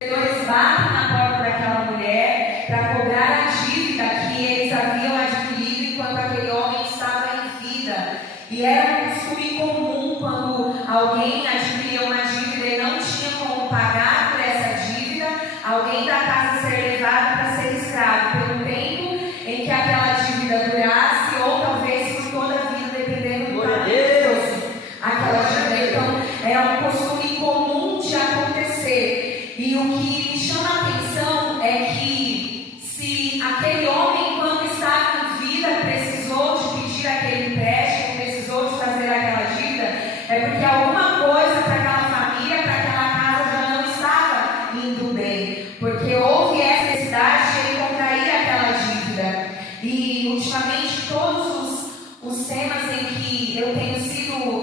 Eles batem na porta daquela mulher para cobrar a dívida que eles haviam adquirido enquanto aquele homem estava em vida. E era um costume comum quando alguém adquiria uma dívida e não tinha como pagar por essa dívida, alguém da casa ser levado para ser escravo pelo tempo em que aquela dívida durasse, ou talvez por toda a vida, dependendo do tamanho que fosse aquela dívida. Então, era um costume comum de acontecer. E o que me chama a atenção é que se aquele homem, enquanto estava em vida, precisou de pedir aquele empréstimo, precisou de fazer aquela dívida, é porque alguma coisa para aquela família, para aquela casa já não estava indo bem, porque houve essa necessidade de ele contrair aquela dívida. E ultimamente todos os temas em que eu tenho sido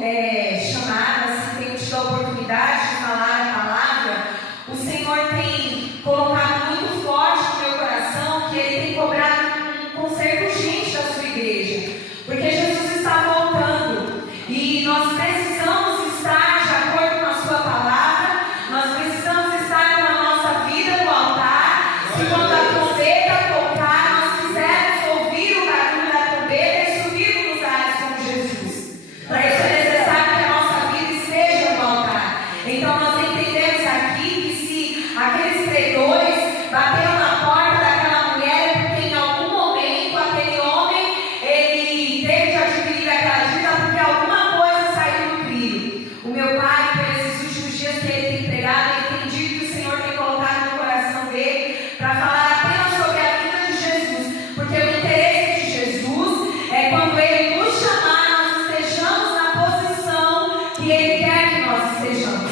chamada, tenho tido a oportunidade de falar a palavra, o Senhor tem colocado muito forte no meu coração que Ele tem cobrado um conserto urgente da sua igreja, porque Jesus está voltando e nós precisamos estar de acordo com a sua palavra, nós precisamos estar com a nossa vida no altar. Se quando a trombeta tocar, nós quisermos ouvir o barulho da trombeta e subir nos ares como Jesus. Para isso é necessário que a nossa vida esteja no altar. Então nós entendemos aqui aqueles credores bateram na porta daquela mulher porque em algum momento aquele homem ele teve de adquirir aquela dívida porque alguma coisa saiu do trilho. O meu pai, por esses últimos dias que ele tem pregado, ele tem dito que o Senhor tem colocado no coração dele para falar apenas sobre a vida de Jesus, porque o interesse de Jesus é quando ele nos chamar, nós estejamos na posição que ele quer que nós estejamos.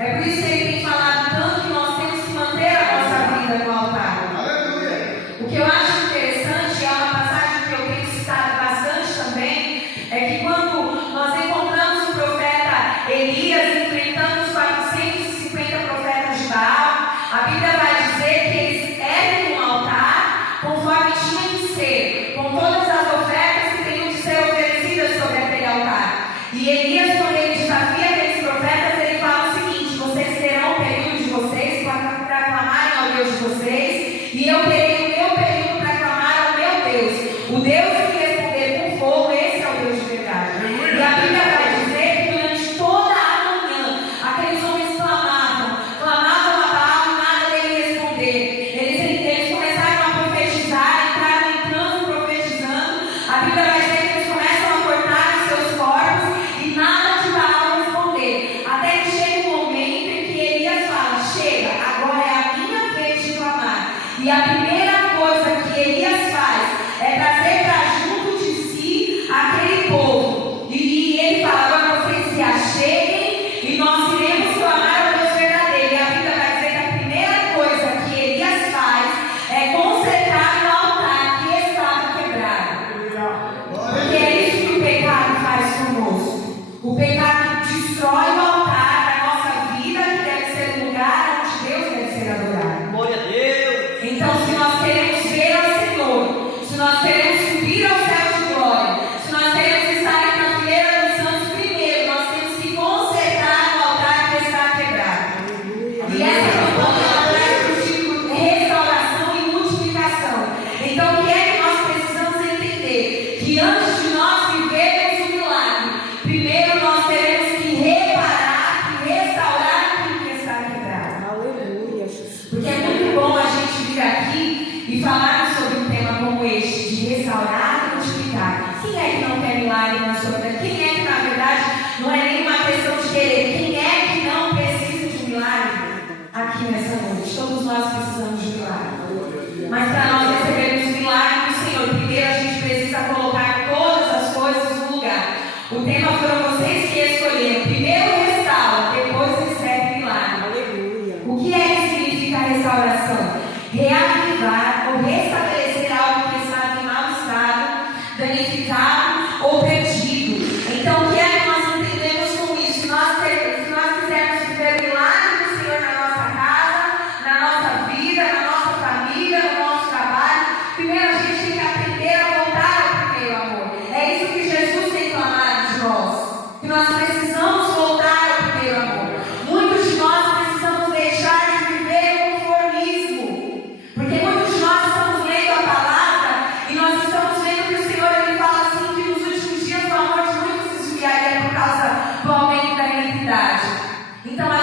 É por isso que ele tem falado tanto que nós temos que manter a nossa vida no altar. Aleluia. O que eu acho interessante, é uma passagem que eu tenho citado bastante também, é que quando nós encontramos o profeta Elias enfrentando os 450 profetas de Baal, a Bíblia vai dizer que eles erguem um altar conforme tinha que ser, com todas as ofertas que teriam de ser oferecidas sobre aquele altar. E Elias, quando ele desafia aqueles profetas, ele fala o seguinte: vocês terão o período de vocês para clamarem ao Deus de vocês, e eu terei o meu período para clamar ao meu Deus. O Deus que responder com fogo, esse é o Deus de verdade. E a Bíblia vai dizer que durante toda a manhã, aqueles homens clamavam a Baal e nada dele responder. Eles começaram a profetizar, entraram em transe profetizando. A Bíblia vai dizer que eles começam a cortar os seus corpos e nada de Baal responder. Até que chega um momento em que Elias fala: chega, agora é a minha vez de clamar. E a primeira coisa que Elias faz é trazer para junto de si aquele povo. E ele fala: agora vocês se acheguem e nós iremos clamar ao Deus verdadeiro. E a Bíblia vai dizer que a primeira coisa que Elias faz é consertar o altar que estava quebrado. Porque é isso que o pecado faz conosco. O pecado destrói o altar da nossa vida, que deve ser o lugar onde Deus deve ser adorado. Glória a Deus. Então, se nós queremos ver ao Senhor, se nós queremos subir ao céu de glória, se nós queremos estar entre a fileira dos santos primeiro, nós temos que consertar o altar que está quebrado. E essa campanha ela traz consigo restauração e multiplicação. Então, o que é que nós precisamos entender? Que antes de nós vivermos o milagre, primeiro nós teremos que reparar e restaurar aquilo que está quebrado. Aleluia. Porque é muito bom a gente vir aqui e falar sobre um tema como este, de restaurar e multiplicar. Quem é que não quer milagre na sua vida? Quem é que, na verdade, não é nenhuma questão de querer? Quem é que não precisa de um milagre? Aqui nessa noite, todos nós precisamos de um milagre. Mas para nós recebermos o milagre do Senhor, primeiro a gente precisa colocar todas as coisas no lugar. O tema foram vocês que escolheram. Primeiro restaura, depois recebe milagre. Aleluia. O que é que significa restauração? Reavivar ou restabelecer algo que estava em mau estado, danificado ou perdido. Então, o que é que nós entendemos com isso? Se nós quisermos viver o milagre do Senhor na nossa casa, na nossa vida, na nossa família, no nosso trabalho, primeiro a gente tem que aprender a voltar ao primeiro amor. É isso que Jesus tem clamado de nós, que nós precisamos voltar ao primeiro amor. Muitos de nós precisamos deixar de viver Então